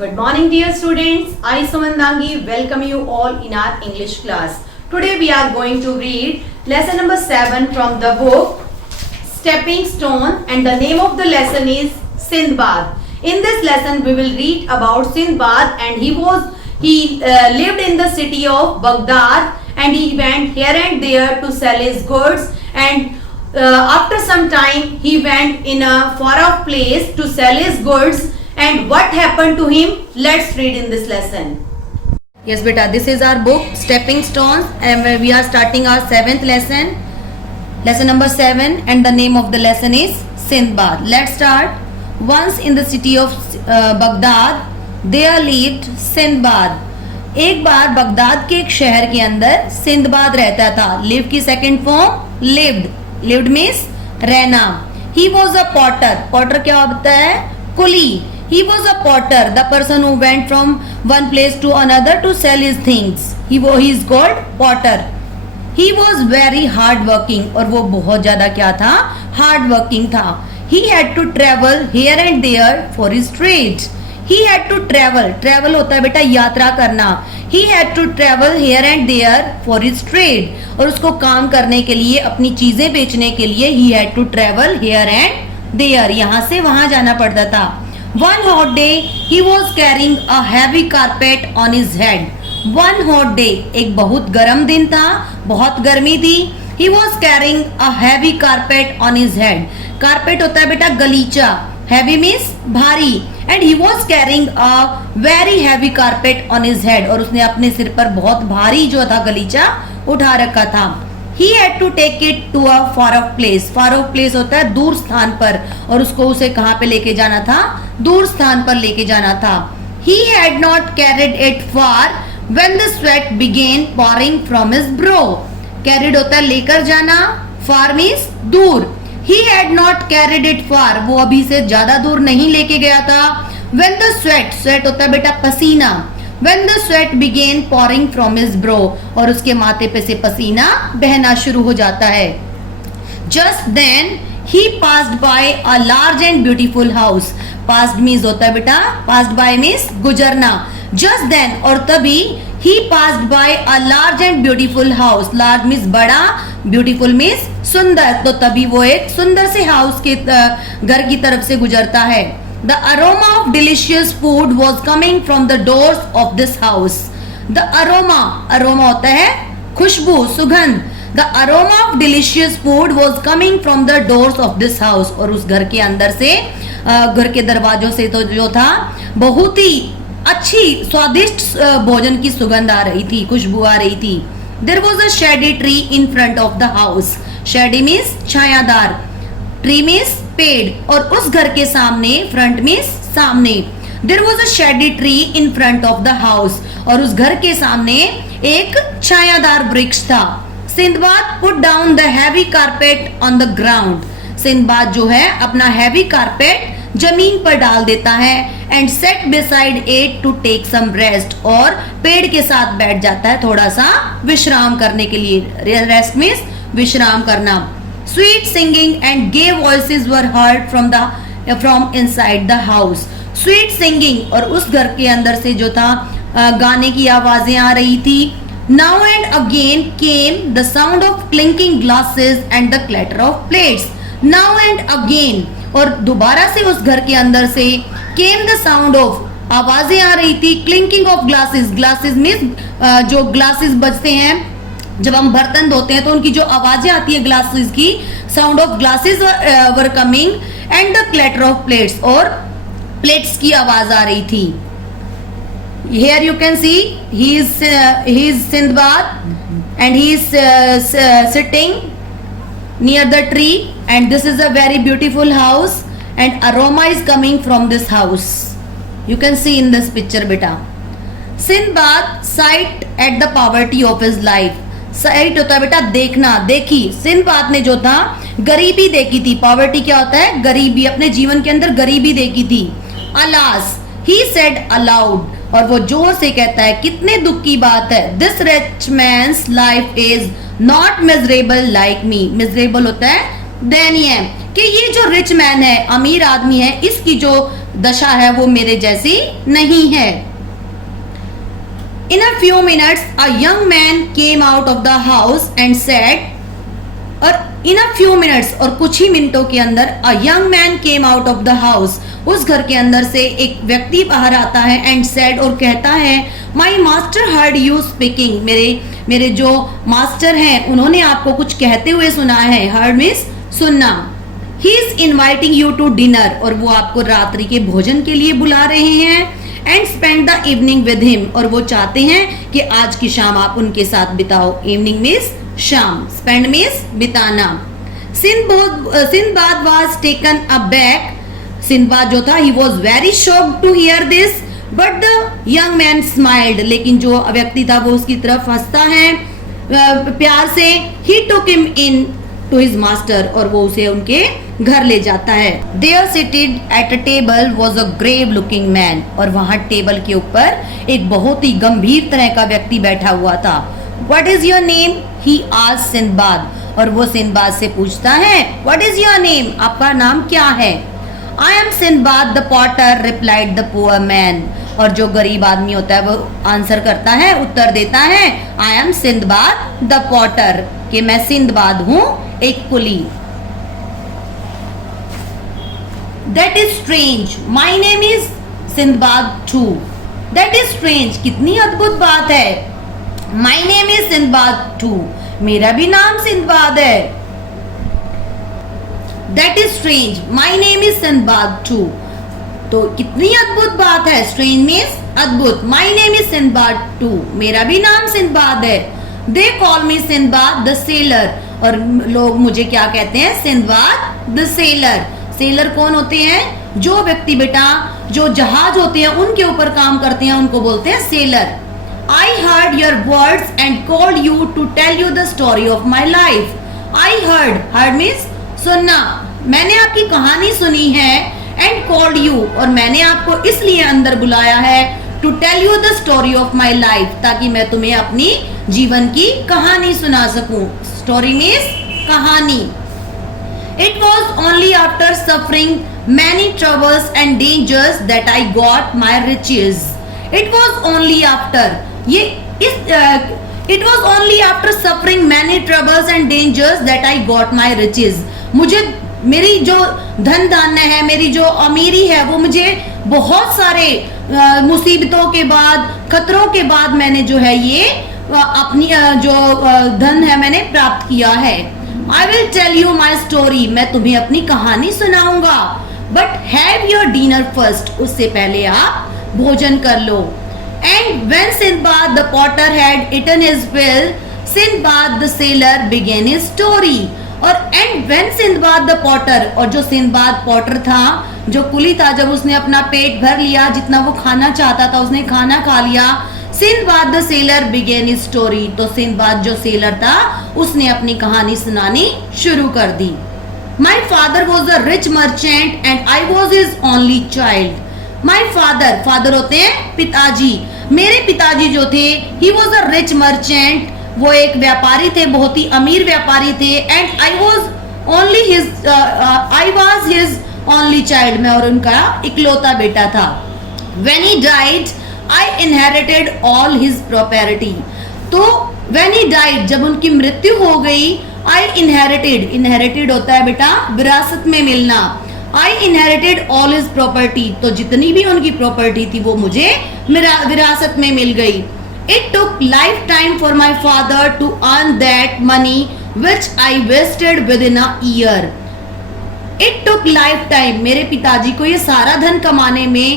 Good morning dear students, I Sumandangi welcome you all in our English class. Today we are going to read lesson number 7 from the book Stepping Stone, and the name of the lesson is Sindbad. In this lesson we will read about Sindbad, and he lived in the city of Baghdad, and he went here and there to sell his goods, and after some time he went in a far off place to sell his goods. And what happened to him? Let's read in this lesson. Yes beta, this is our book Stepping Stones, and we are starting our 7th lesson, lesson number 7, and the name of the lesson is Sindbad. Let's start. Once in the city of Baghdad there lived Sindbad. एक बार Baghdad के एक शहर के अंदर Sinbad रहता था. Live की second form lived. Lived means रहना. He was a potter. Potter क्या होता है? कुली. He was a potter, the person who went from one place to another to sell his things. He is called potter. He was very hard working, और वो बहुत ज्यादा क्या था? Hard working था. He had to travel here and there for his trade. He had to travel. Travel होता है बेटा यात्रा करना. He had to travel here and there for his trade. और उसको काम करने के लिए, अपनी चीजें बेचने के लिए he had to travel here and there. यहाँ से वहां जाना पड़ता था. One hot day he was carrying a heavy carpet on his head. One hot day, एक बहुत गर्म दिन था, बहुत गर्मी थी. He was carrying a heavy carpet on his head. Carpet होता है बेटा गलीचा. Heavy means भारी. And he was carrying a very heavy carpet on his head. और उसने अपने सिर पर बहुत भारी जो था गलीचा उठा रखा था. He had to take it to a far off place. Far off place होता है दूर स्थान पर, और उसको उसे कहाँ पे लेके जाना था? दूर स्थान पर लेके जाना था. He had not carried it far when the sweat began pouring from his brow. Carried होता है लेकर जाना. Far means दूर. He had not carried it far. वो अभी से ज्यादा दूर नहीं लेके गया था. When the sweat होता है बेटा पसीना. When the sweat began pouring from his brow, और उसके माथे पे से पसीना बहना शुरू हो जाता है. Just then he passed by a large and beautiful house. Passed means होता है बेटा, passed by means गुजरना. Just then और तभी he passed by a large and beautiful house. Large means बड़ा, beautiful means सुंदर. तो तभी वो एक सुंदर से हाउस के घर की तरफ से गुजरता है. The aroma of delicious food was coming from the doors of this house. The aroma होता है खुशबू, सुगंध. The aroma of delicious food was coming from the doors of this house. और उस घर के अंदर से, घर के दरवाजों से तो जो था बहुत ही अच्छी स्वादिष्ट भोजन की सुगंध आ रही थी, खुशबू आ रही थी. There was a shady tree in front of the house. Shady means छायादार. Tree means पेड़. और उस घर के सामने, फ्रंट मीन्स सामने. There was a shady tree in front of the house. और उस घर के सामने एक छायादार वृक्ष था. Sinbad put down the heavy carpet on the ground. Sinbad जो है अपना heavy carpet जमीन पर डाल देता है. And sat beside it to take some rest. और पेड़ के साथ बैठ जाता है थोड़ा सा विश्राम करने के लिए. Rest means विश्राम करना. Sweet singing and gay voices were heard from inside the house. Sweet singing, और उस घर के अंदर से जो था गाने की आवाजें आ रही थी. Now and again came the sound of clinking glasses and the clatter of plates. Now and again, और दोबारा से उस घर के अंदर से came the sound of, आवाजें आ रही थी. Clinking of glasses. Glasses means जो ग्लासेस बजते हैं जब हम बर्तन धोते हैं तो उनकी जो आवाजें आती है ग्लासेस की. Sound of glasses were coming and the clatter of plates, और प्लेट्स की आवाज आ रही थी. Here you can see he is Sindbad and he is sitting near the tree, and this is a very beautiful house and aroma is coming from this house. You can see in this picture बेटा. Sindbad sighed at the poverty of his life. Sighed होता है बेटा देखना, देखी. Sinbad ने जो था गरीबी देखी थी. पॉवर्टी क्या होता है? गरीबी. अपने जीवन के अंदर गरीबी देखी थी. अलास, ही सेड अलाउड, और वो जोर से कहता है कितने दुख की बात है. This rich mains life is not miserable like me. Miserable होता है दयनीय. कि ये जो रिच मैन है, अमीर आदमी है, इसकी जो दशा है वो मेरे जैसी नहीं है। In a few minutes, a young man came out of the house and said, और in a few minutes और कुछ ही मिनटों के अंदर a young man came out of the house, उस घर के अंदर से एक व्यक्ति बाहर आता है and said और कहता है, my master heard you speaking, मेरे जो मास्टर हैं उन्होंने आपको कुछ कहते हुए सुना है। heard means सुनना। he is inviting you to dinner, और वो आपको रात्रि के भोजन के लिए बुला रहे हैं। And spend the evening with him, और वो चाहते हैं कि आज की शाम आप उनके साथ बिताओ। इवनिंग मीन्स शाम, स्पेंड मीन्स बिताना। Sinbad was taken aback, Sinbad जो था ही was very shocked to hear this, but the young man smiled, लेकिन जो व्यक्ति था वो उसकी तरफ हंसता है प्यार से। He took him in to his master, और वो उसे उनके घर ले जाता है। There seated at a table was a grave looking man, और वहां टेबल के ऊपर एक बहुत ही गंभीर तरह का व्यक्ति बैठा हुआ था। What is your name? He asked Sinbad, और वो सिंदबाद से पूछता है What is your name? आपका नाम क्या है? I am Sinbad the potter, replied the poor man, और जो गरीब आदमी होता है वो आंसर करता है, उत्तर देता है I am Sinbad the potter, कि मैं सिंदबाद हूँ एक कुली। That is strange. My name is Sinbad too. That is strange. कितनी अद्भुत बात है। My name is Sinbad too. मेरा भी नाम सिंदबाद है। That is strange. My name is Sinbad too. तो कितनी अद्भुत बात है। Strange means अद्भुत। My name is Sinbad too. मेरा भी नाम सिंदबाद है। They call me Sinbad the sailor. और लोग मुझे क्या कहते हैं? Sinbad the sailor. सेलर कौन होते हैं? जो व्यक्ति बेटा जो जहाज होते हैं उनके ऊपर काम करते हैं, उनको बोलते हैं seller. I heard your words and called you to tell you the story of my life. I heard means सुनना। मैंने आपकी कहानी सुनी है and called you, और मैंने आपको इसलिए अंदर बुलाया है to tell you the story of my life, ताकि मैं तुम्हें अपनी जीवन की कहानी सुना सकूं। Story means कहानी। It was only after suffering many troubles and dangers that I got my riches. It was only after it was only after suffering many troubles and dangers that I got my riches. मुझे मेरी जो धन धान्य है, मेरी जो अमीरी है, वो मुझे बहुत सारे मुसीबतों के बाद, खतरों के बाद मैंने जो है ये अपनी जो धन है मैंने प्राप्त किया है। I will tell you my story. मैं तुम्हें अपनी कहानी सुनाऊंगा। But have your dinner first. उससे पहले आप भोजन कर लो। And when Sindbad the potter had eaten his fill, Sindbad the sailor began his story. और and when Sindbad the potter, और जो सिंदबाद पॉटर था, जो कुली था, जब उसने अपना पेट भर लिया, जितना वो खाना चाहता था उसने खाना खा लिया, Sindbad the sailor began his story, तो सिंदबाद जो सेलर था उसने अपनी कहानी सुनानी शुरू कर दी। My father was a rich merchant and I was his only child. My father होते हैं पिताजी। मेरे पिताजी जो थे he was a rich merchant, वो एक व्यापारी थे, बहुत ही अमीर व्यापारी थे। And I was his only child, मैं और उनका इकलौता बेटा था। When he died, I inherited all his property. तो when he died, जब उनकी मृत्यु हो गई, I inherited होता है बेटा विरासत में मिलना। I inherited all his property, तो जितनी भी उनकी प्रॉपर्टी थी वो मुझे विरासत में मिल गई। It took lifetime for my father to earn that money which I wasted within a year. It took lifetime, मेरे पिताजी को ये सारा धन कमाने में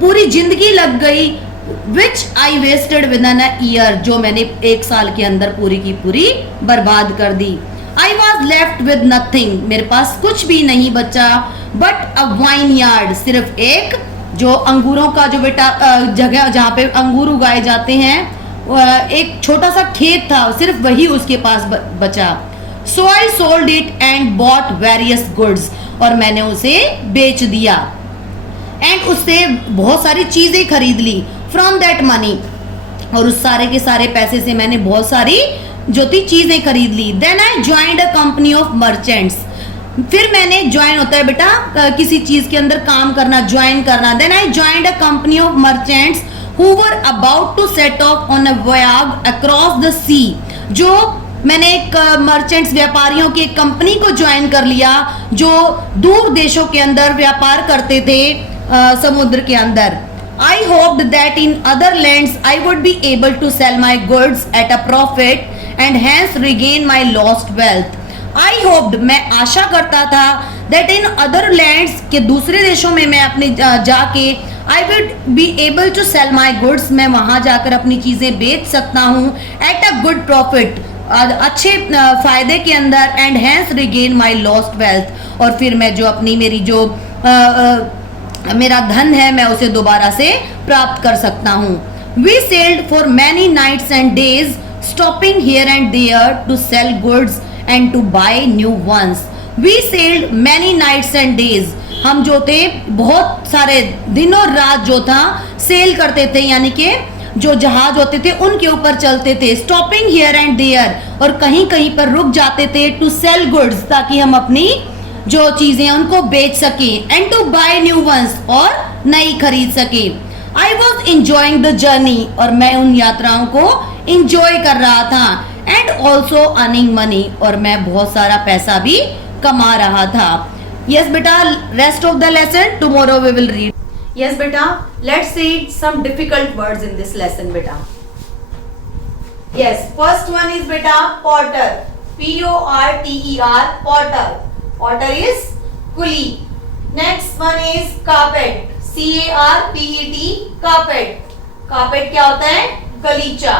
पूरी जिंदगी लग गई। Which I wasted within a year, जो मैंने एक साल के अंदर पूरी की पूरी बर्बाद कर दी। I was left with nothing, मेरे पास कुछ भी नहीं बचा। But a vineyard, सिर्फ एक जो अंगूरों का जो बेटा जगह जहाँ पे अंगूर उगाए जाते हैं, एक छोटा सा खेत था, सिर्फ वही उसके पास बचा। So I sold it and bought various goods, और मैंने उसे बेच दिया। एंड उससे बहुत सारी चीजें खरीद ली। फ्रॉम दैट मनी, और उस सारे के सारे पैसे से मैंने बहुत सारी जो थी चीजें खरीद ली। Then I joined a company of merchants, फिर मैंने ज्वाइन होता है बेटा किसी चीज के अंदर काम करना, ज्वाइन करना। Then I joined a company of merchants who were about to set off on a voyage across the sea. जो मैंने एक मर्चेंट्स व्यापारियों की एक कंपनी को ज्वाइन कर लिया जो दूर देशों के अंदर व्यापार करते थे समुद्र के अंदर। I hoped that in other lands I would be able to sell my goods at a profit and hence regain my lost wealth. I hoped, मैं आशा करता था that in other lands के दूसरे देशों में मैं अपने जाके I would be able to sell my goods, मैं वहां जाकर अपनी चीजें बेच सकता हूँ at a good profit, अच्छे फायदे के अंदर, and hence regain my lost wealth, और फिर मैं जो अपनी मेरी जो मेरा धन है मैं उसे दोबारा से प्राप्त कर सकता हूँ। We sailed for many nights and days, stopping here and there to sell goods and to buy new ones. We sailed many nights and days. हम जो थे बहुत सारे दिन और रात जो था सेल करते थे, यानी कि जो जहाज होते थे उनके ऊपर चलते थे। स्टॉपिंग हियर एंड देयर, और कहीं कहीं पर रुक जाते थे। टू सेल गुड्स, ताकि हम अपनी जो चीजें उनको बेच सके। And to buy new ones, और नई खरीद सके। I was enjoying the journey, और मैं उन यात्राओं को इंजॉय कर रहा था। एंड ऑल्सो अर्निंग मनी, और मैं बहुत सारा पैसा भी कमा रहा था। यस बेटा, rest of the lesson tomorrow we will read. Yes बेटा, let's read some difficult words in this lesson बेटा। यस, फर्स्ट वन इज बेटा porter, P-O-R-T-E-R, porter. Porter is kuli. Next one is carpet, C-A-R-P-E-T, carpet. Carpet क्या होता है? गलीचा।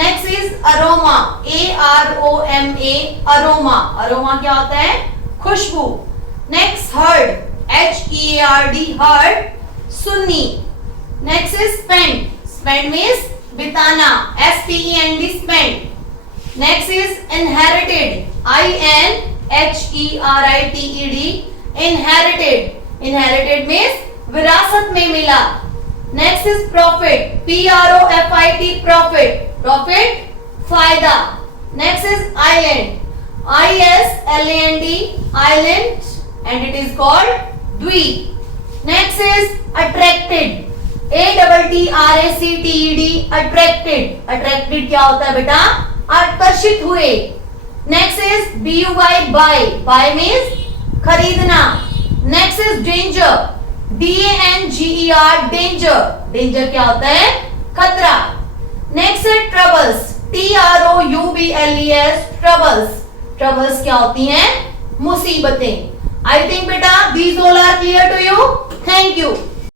Next is aroma, A-R-O-M-A, aroma. Aroma क्या होता है? खुशबू। Next herd, H-E-A-R-D, herd, Sunni. Next is spend, spend means बिताना, S-P-E-N-D, spend. Next is inherited, I-N H-E-R-I-T-E-D, inherited. Inherited means विरासत में मिला। Next is profit, P-R-O-F-I-T, profit. Profit, फायदा। Next is island, I-S-L-A-N-D, island, and it is called द्वीप। Next is attracted, A-T-T-R-A-C-T-E-D, attracted. Attracted क्या होता है बेटा? आकर्षित हुए। Next is B-U-Y, buy. Buy means खरीदना। Next is danger, D-A-N-G-E-R, danger. Danger क्या होता है? खतरा। Next is troubles, T-R-O-U-B-L-E-S, troubles. Troubles क्या होती हैं? मुसीबतें। I think बेटा these all are clear to you. Thank you.